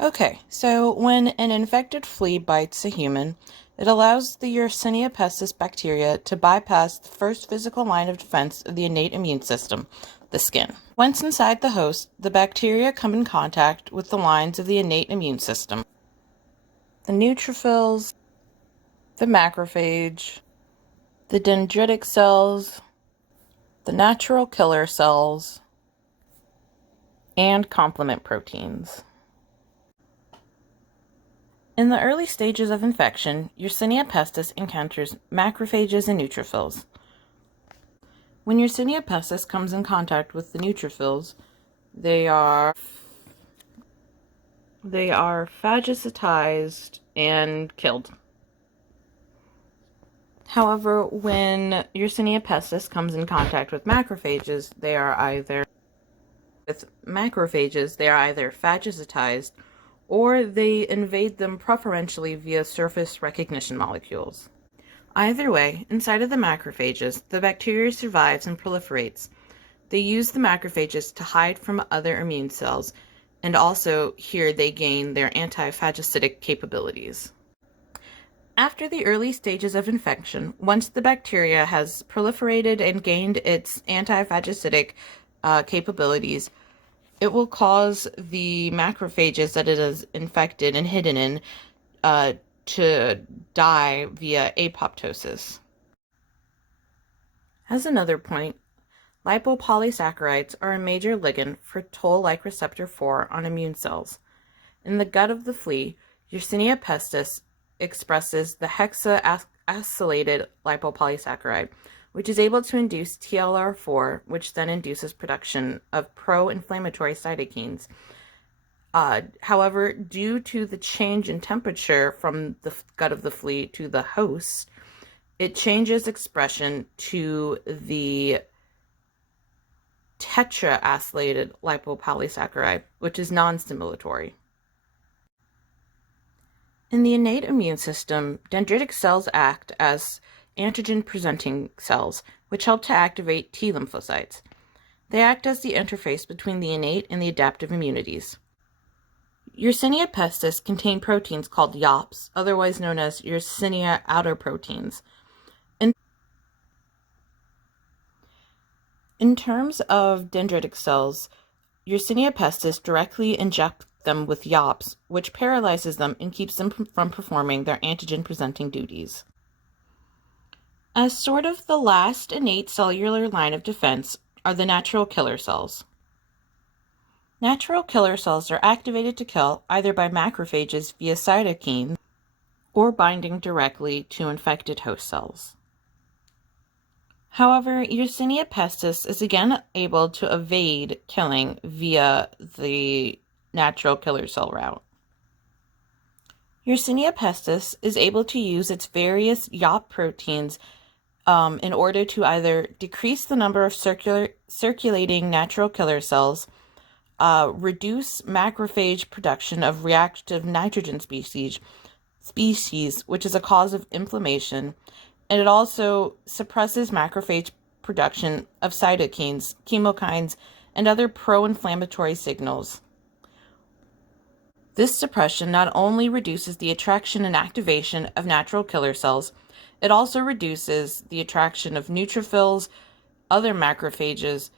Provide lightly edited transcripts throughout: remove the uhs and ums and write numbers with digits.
Okay, so when an infected flea bites a human, it allows the Yersinia pestis bacteria to bypass the first physical line of defense of the innate immune system, the skin. Once inside the host, the bacteria come in contact with the lines of the innate immune system, the neutrophils, the macrophage, the dendritic cells, the natural killer cells, and complement proteins. In the early stages of infection, Yersinia pestis encounters macrophages and neutrophils. When Yersinia pestis comes in contact with the neutrophils, they are phagocytized and killed. However, when Yersinia pestis comes in contact with macrophages, they are either phagocytized or they invade them preferentially via surface recognition molecules. Either way, inside of the macrophages, the bacteria survives and proliferates. They use the macrophages to hide from other immune cells, and also here they gain their anti-phagocytic capabilities. After the early stages of infection, once the bacteria has proliferated and gained its anti-phagocytic capabilities, it will cause the macrophages that it is infected and hidden in to die via apoptosis. As another point, lipopolysaccharides are a major ligand for toll-like receptor 4 on immune cells. In the gut of the flea, Yersinia pestis expresses the hexaacylated lipopolysaccharide, which is able to induce TLR4, which then induces production of pro-inflammatory cytokines. However, due to the change in temperature from the gut of the flea to the host, it changes expression to the tetraacylated lipopolysaccharide, which is non-stimulatory. In the innate immune system, dendritic cells act as antigen-presenting cells, which help to activate T lymphocytes. They act as the interface between the innate and the adaptive immunities. Yersinia pestis contain proteins called YOPs, otherwise known as Yersinia outer proteins. In terms of dendritic cells, Yersinia pestis directly inject them with YOPs, which paralyzes them and keeps them from performing their antigen-presenting duties. As sort of the last innate cellular line of defense are the natural killer cells. Natural killer cells are activated to kill either by macrophages via cytokines or binding directly to infected host cells. However, Yersinia pestis is again able to evade killing via the natural killer cell route. Yersinia pestis is able to use its various YOP proteins in order to either decrease the number of circulating natural killer cells, reduce macrophage production of reactive nitrogen species, which is a cause of inflammation, and it also suppresses macrophage production of cytokines, chemokines, and other pro-inflammatory signals. This suppression not only reduces the attraction and activation of natural killer cells, it also reduces the attraction of neutrophils, other macrophages,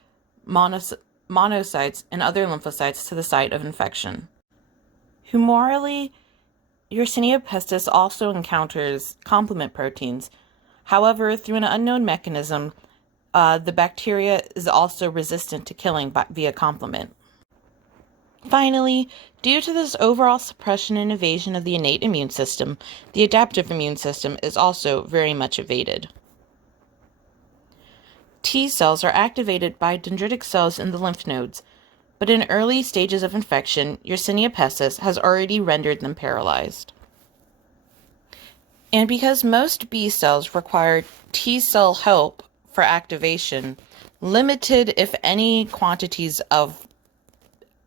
monocytes, and other lymphocytes to the site of infection. Humorally, Yersinia pestis also encounters complement proteins. However, through an unknown mechanism, the bacteria is also resistant to killing via complement. Finally, due to this overall suppression and evasion of the innate immune system, the adaptive immune system is also very much evaded. T cells are activated by dendritic cells in the lymph nodes, but in early stages of infection, Yersinia pestis has already rendered them paralyzed. And because most B cells require T cell help for activation, limited, if any, quantities of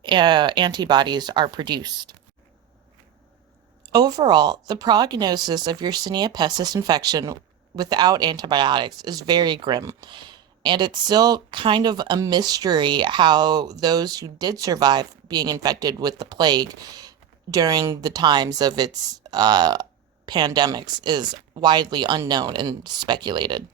antibodies are produced. Overall, the prognosis of Yersinia pestis infection without antibiotics is very grim, and it's still kind of a mystery how those who did survive being infected with the plague during the times of its pandemics is widely unknown and speculated.